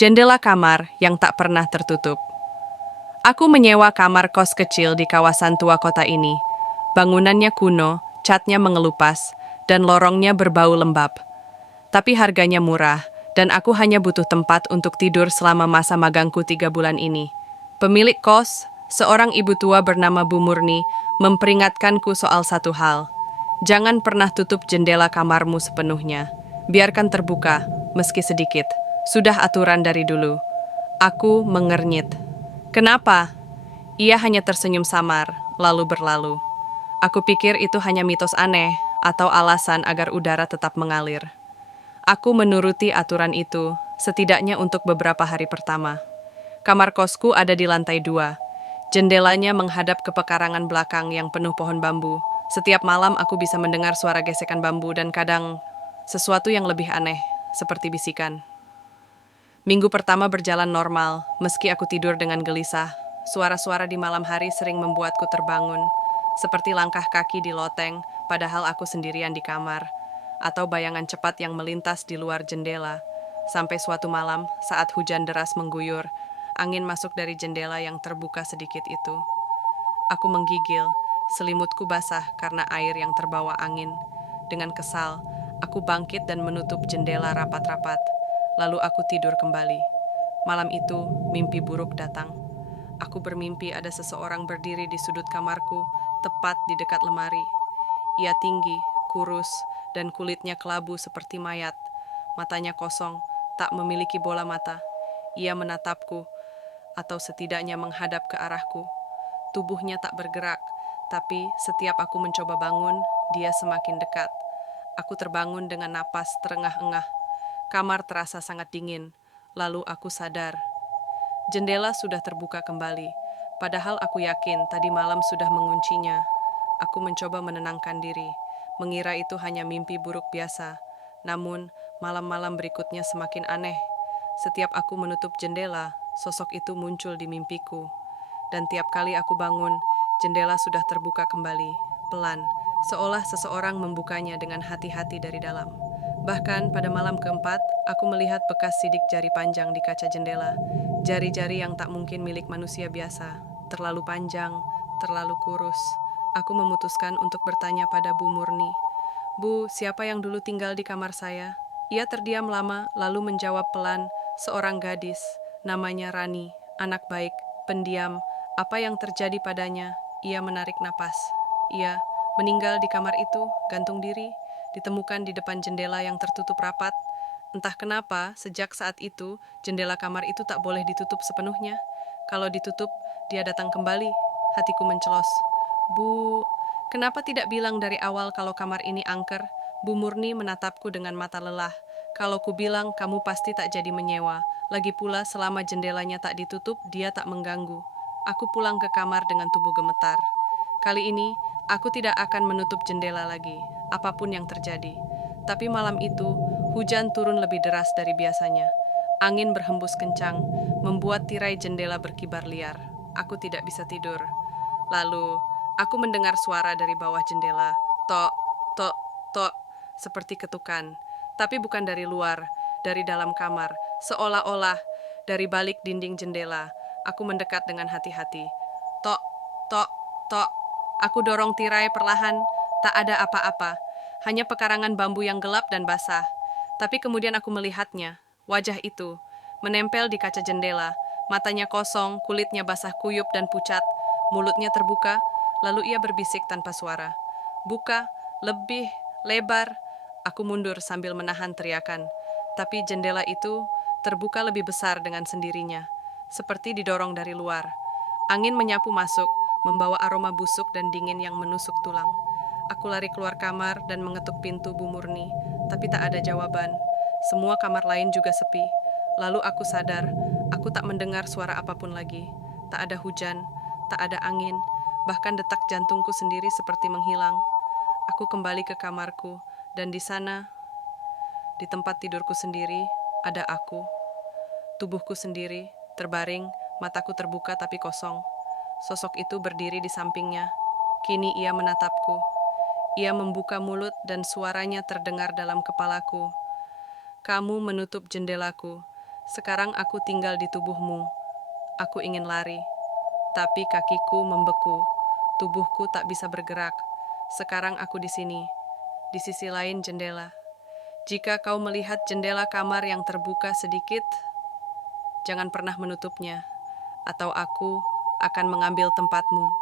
Jendela kamar yang tak pernah tertutup. Aku menyewa kamar kos kecil di kawasan tua kota ini. Bangunannya kuno, catnya mengelupas, dan lorongnya berbau lembab. Tapi harganya murah, dan aku hanya butuh tempat untuk tidur selama masa magangku 3 bulan ini. Pemilik kos, seorang ibu tua bernama Bu Murni, memperingatkanku soal satu hal. Jangan pernah tutup jendela kamarmu sepenuhnya. Biarkan terbuka, meski sedikit. Sudah aturan dari dulu. Aku mengernyit. Kenapa? Ia hanya tersenyum samar, lalu berlalu. Aku pikir itu hanya mitos aneh atau alasan agar udara tetap mengalir. Aku menuruti aturan itu, setidaknya untuk beberapa hari pertama. Kamar kosku ada di lantai 2. Jendelanya menghadap ke pekarangan belakang yang penuh pohon bambu. Setiap malam aku bisa mendengar suara gesekan bambu dan kadang sesuatu yang lebih aneh, seperti bisikan. Minggu pertama berjalan normal, meski aku tidur dengan gelisah. Suara-suara di malam hari sering membuatku terbangun, seperti langkah kaki di loteng, padahal aku sendirian di kamar, atau bayangan cepat yang melintas di luar jendela. Sampai suatu malam, saat hujan deras mengguyur, angin masuk dari jendela yang terbuka sedikit itu. Aku menggigil, selimutku basah karena air yang terbawa angin. Dengan kesal, aku bangkit dan menutup jendela rapat-rapat. Lalu aku tidur kembali. Malam itu, mimpi buruk datang. Aku bermimpi ada seseorang berdiri di sudut kamarku, tepat di dekat lemari. Ia tinggi, kurus, dan kulitnya kelabu seperti mayat. Matanya kosong, tak memiliki bola mata. Ia menatapku, atau setidaknya menghadap ke arahku. Tubuhnya tak bergerak, tapi setiap aku mencoba bangun, dia semakin dekat. Aku terbangun dengan napas terengah-engah. Kamar terasa sangat dingin, lalu aku sadar. Jendela sudah terbuka kembali, padahal aku yakin tadi malam sudah menguncinya. Aku mencoba menenangkan diri, mengira itu hanya mimpi buruk biasa. Namun, malam-malam berikutnya semakin aneh. Setiap aku menutup jendela, sosok itu muncul di mimpiku. Dan tiap kali aku bangun, jendela sudah terbuka kembali, pelan, seolah seseorang membukanya dengan hati-hati dari dalam. Bahkan pada malam keempat, aku melihat bekas sidik jari panjang di kaca jendela. Jari-jari yang tak mungkin milik manusia biasa, terlalu panjang, terlalu kurus. Aku memutuskan untuk bertanya pada Bu Murni. Bu, siapa yang dulu tinggal di kamar saya? Ia terdiam lama, lalu menjawab pelan, seorang gadis, namanya Rani, anak baik, pendiam. Apa yang terjadi padanya? Ia menarik napas. Ia meninggal di kamar itu, gantung diri, ditemukan di depan jendela yang tertutup rapat. Entah kenapa, sejak saat itu, jendela kamar itu tak boleh ditutup sepenuhnya. Kalau ditutup, dia datang kembali. Hatiku mencelos. Bu, kenapa tidak bilang dari awal kalau kamar ini angker? Bu Murni menatapku dengan mata lelah. Kalau ku bilang, kamu pasti tak jadi menyewa. Lagi pula, selama jendelanya tak ditutup, dia tak mengganggu. Aku pulang ke kamar dengan tubuh gemetar. Kali ini, aku tidak akan menutup jendela lagi, apapun yang terjadi. Tapi malam itu, hujan turun lebih deras dari biasanya. Angin berhembus kencang, membuat tirai jendela berkibar liar. Aku tidak bisa tidur. Lalu, aku mendengar suara dari bawah jendela. Tok, tok, tok, seperti ketukan. Tapi bukan dari luar, dari dalam kamar. Seolah-olah dari balik dinding jendela. Aku mendekat dengan hati-hati. Tok, tok, tok. Aku dorong tirai perlahan, tak ada apa-apa. Hanya pekarangan bambu yang gelap dan basah. Tapi kemudian aku melihatnya, wajah itu, menempel di kaca jendela. Matanya kosong, kulitnya basah kuyup dan pucat. Mulutnya terbuka, lalu ia berbisik tanpa suara. Buka, lebih, lebar. Aku mundur sambil menahan teriakan. Tapi jendela itu terbuka lebih besar dengan sendirinya, seperti didorong dari luar. Angin menyapu masuk, membawa aroma busuk dan dingin yang menusuk tulang. Aku lari keluar kamar dan mengetuk pintu Bu Murni, tapi tak ada jawaban. Semua kamar lain juga sepi. Lalu aku sadar, aku tak mendengar suara apapun lagi. Tak ada hujan, tak ada angin, bahkan detak jantungku sendiri seperti menghilang. Aku kembali ke kamarku, dan di sana, di tempat tidurku sendiri, ada aku. Tubuhku sendiri, terbaring, mataku terbuka tapi kosong. Sosok itu berdiri di sampingnya. Kini ia menatapku. Ia membuka mulut dan suaranya terdengar dalam kepalaku. Kamu menutup jendelaku. Sekarang aku tinggal di tubuhmu. Aku ingin lari, tapi kakiku membeku. Tubuhku tak bisa bergerak. Sekarang aku di sini, di sisi lain jendela. Jika kau melihat jendela kamar yang terbuka sedikit, jangan pernah menutupnya, atau aku akan mengambil tempatmu.